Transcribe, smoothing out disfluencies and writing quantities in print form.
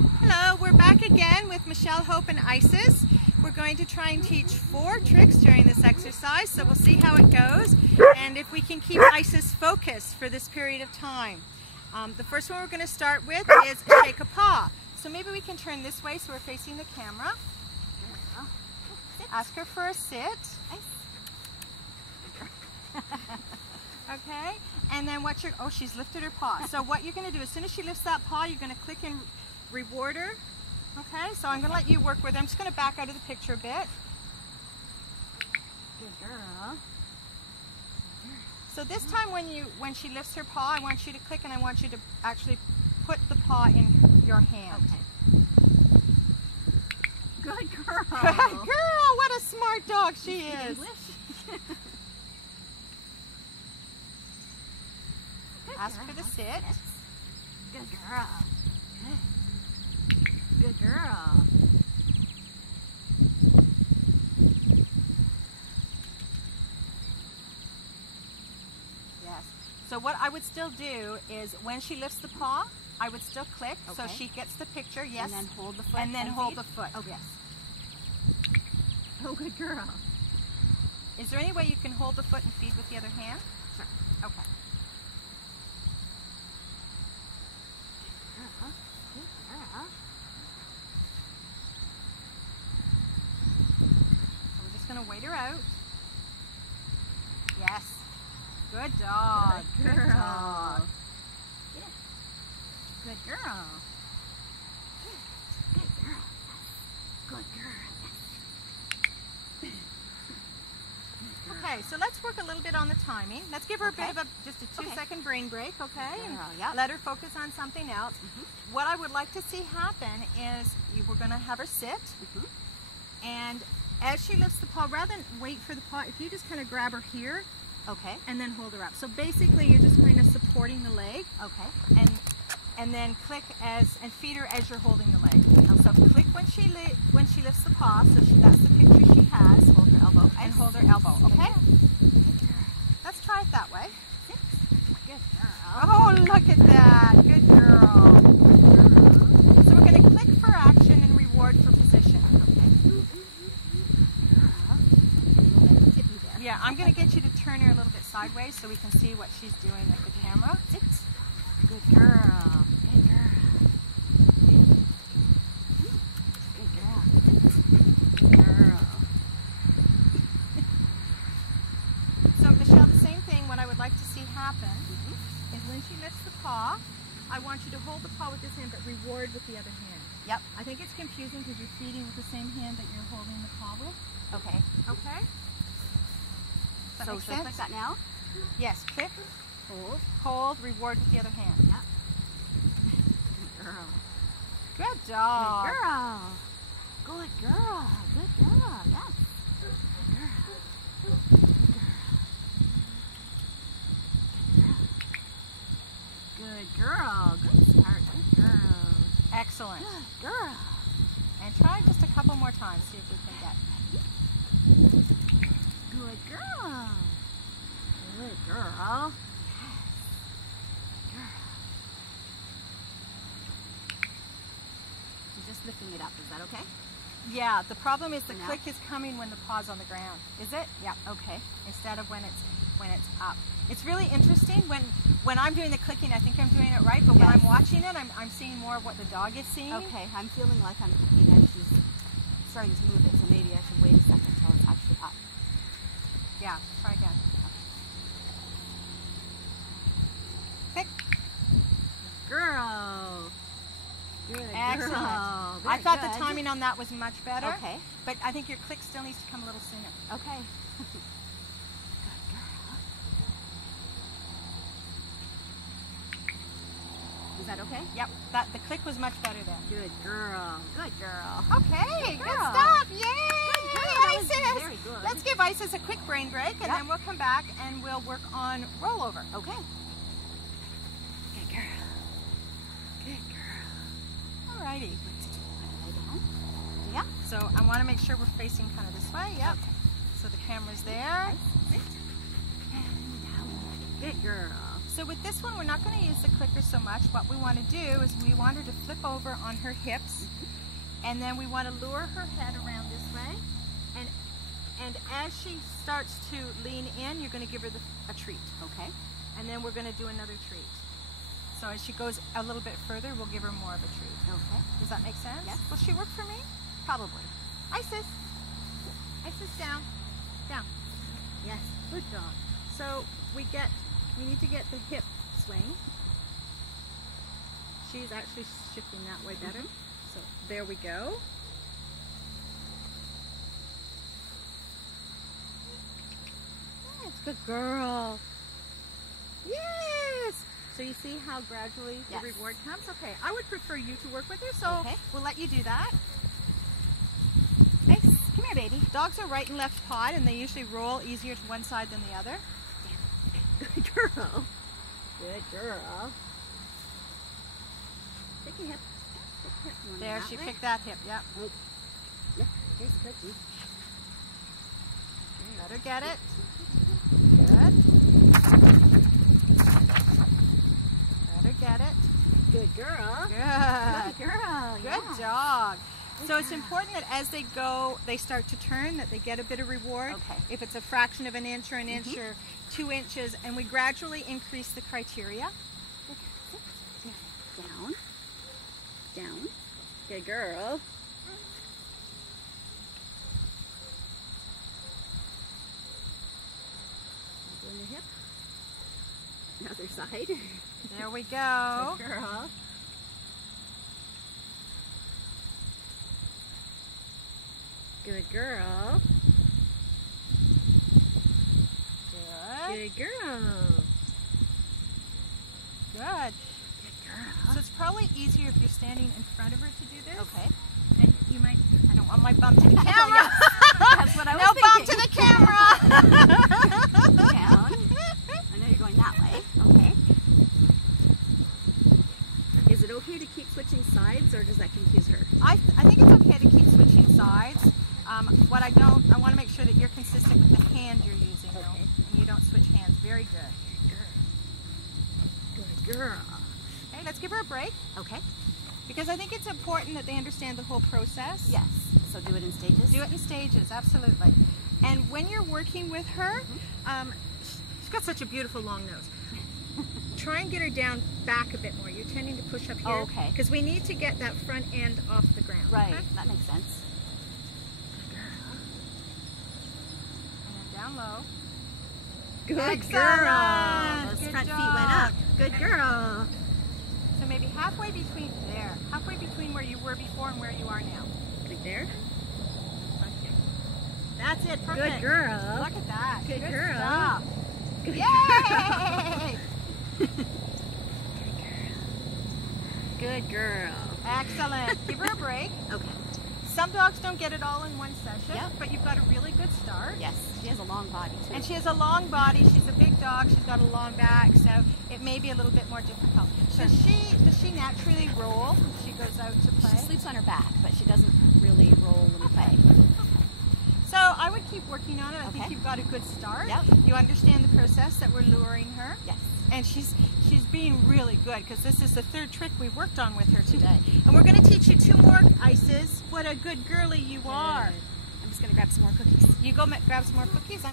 Hello, we're back again with Michelle, Hope, and Icis. We're going to try and teach 4 tricks during this exercise, so we'll see how it goes and if we can keep Icis focused for this period of time. The first one we're going to start with is shake a paw. So maybe we can turn this way so we're facing the camera. Ask her for a sit. Okay, and then what you're, oh, she's lifted her paw. So what you're going to do, as soon as she lifts that paw, you're going to click and reward her. Okay, so I'm going to let you work with her. I'm just going to back out of the picture a bit. Good girl. So this time when she lifts her paw, I want you to click and I want you to actually put the paw in your hand. Okay. Good girl. Good girl, what a smart dog she is. Ask for the sit. Good girl. Good girl. Yes. So what I would still do is when she lifts the paw, I would still click so she gets the picture. Yes. And then hold the foot. And then hold the foot. Okay. Yes. Oh, good girl. Is there any way you can hold the foot and feed with the other hand? Sure. Okay. Good girl. So we're just going to wait her out. Yes. Good dog. Good girl. dog. Yeah. Good girl. Good girl. Good girl. Okay, so let's work a little bit on the timing. Let's give her a bit of just a 2-second brain break, okay? And let her focus on something else. What I would like to see happen is we're going to have her sit, and as she lifts the paw, rather than wait for the paw, if you just kind of grab her here, and then hold her up. So basically, you're just kind of supporting the leg, and then click and feed her as you're holding the leg. So click when she lifts the paw. So that's the picture she has. Hold her elbow and hold her elbow. Okay. Let's try it that way. Good girl. Oh, look at that. Good girl. So we're going to click for action and reward for position. Yeah, I'm going to get you to turn her a little bit sideways so we can see what she's doing with the camera. Good girl. Good girl. Good girl. Good girl. So Michelle, the same thing, what I would like to see happen is when she lifts the paw, I want you to hold the paw with this hand but reward with the other hand. Yep. I think it's confusing because you're feeding with the same hand that you're holding the paw with. Okay. Okay? So should I click that now? Yes, click, hold, reward with the other hand. Yep. Good girl. Good dog. Good girl. Good girl. Good girl. Yes. Good girl. Good girl. Good start. Good girl. Excellent. Good girl. And try just a couple more times, see if we can get. Good girl. Good girl. Just lifting it up, is that okay? Yeah, the problem is the click is coming when the paw's on the ground. Is it? Yeah. Okay. Instead of when it's up. It's really interesting when I'm doing the clicking, I think I'm doing it right, but when I'm watching it, I'm seeing more of what the dog is seeing. Okay, I'm feeling like I'm clicking as she's starting to move it, so maybe I should wait a second until it's actually up. Yeah, try again. Click. Girl. Good. Excellent. Girl. I thought the timing on that was much better. Okay. But I think your click still needs to come a little sooner. Okay. Good girl. Is that okay? Yep. The click was much better then. Good girl. Good girl. Okay. Good Good girl. stuff. Yay. Good girl. That was Icis. very good. Let's give Icis a quick brain break and then we'll come back and we'll work on rollover. Okay. Good girl. Good girl. Alrighty. Yeah. So I want to make sure we're facing kind of this way. Yep. So the camera's there. And down. Good girl. So with this one, we're not going to use the clicker so much. What we want to do is we want her to flip over on her hips, and then we want to lure her head around this way. And as she starts to lean in, you're going to give her a treat. Okay. And then we're going to do another treat. So as she goes a little bit further, we'll give her more of a treat. Okay. Does that make sense? Yes. Will she work for me? Probably. Icis. Icis, down. Down. Yes. Good job. So we need to get the hip swing. She's actually shifting that way better. So there we go. That's good girl. Yes. So you see how gradually the reward comes? Okay, I would prefer you to work with her, so we'll let you do that. Nice. Come here, baby. Dogs are right and left pawed, and they usually roll easier to one side than the other. Good girl. Good girl. Pick your hip. There, she picked that hip, yep. Oh. Yeah, here's the cookie. Let her get it. Good. Let her get it. Good girl. Good. Good girl. Good dog. So it's important that as they go, they start to turn, that they get a bit of reward. Okay. If it's a fraction of an inch or an inch or 2 inches, and we gradually increase the criteria. Down. Down. Good girl. Doing the hip. Other side. There we go. Good girl. Good girl. Good. Good girl. Good. Good girl. So it's probably easier if you're standing in front of her to do this. Okay. And you might, I don't want my bum to the camera. That's what I was thinking. No bum to the camera. Down. I know you're going that way. Okay. Is it okay to keep switching sides, or does that confuse her? I think it's okay to keep switching sides. I want to make sure that you're consistent with the hand you're using, though, and you don't switch hands. Very good. Good girl. Okay, let's give her a break. Okay. Because I think it's important that they understand the whole process. Yes. So do it in stages? Do it in stages, absolutely. And when you're working with her, she's got such a beautiful long nose. Try and get her down back a bit more. You're tending to push up here. Oh, okay. Because we need to get that front end off the ground. Right. Okay? That makes sense. And then down low. Good Excellent. girl. Those Good front job. feet went up. Good girl. So maybe halfway between there, halfway between where you were before and where you are now. Right there. That's it. Perfect. Good girl. Look at that. Good girl. Stuff. Good Yay! Good girl. Excellent. Give her a break. Okay. Some dogs don't get it all in one session, Yep. but you've got a really good start. Yes. She has a long body too. And she has a long body. She's a big dog. She's got a long back, so it may be a little bit more difficult. Sure. Does she naturally roll when she goes out to play? She sleeps on her back, but she doesn't really roll when we play. So I would keep working on it. I think Okay. you've got a good start. Yep. You understand the process that we're luring her. Yes. And she's being really good, because this is the third trick we've worked on with her today. And we're going to teach you 2 more, Icis. What a good girlie you are. I'm just going to grab some more cookies. You go grab some more cookies.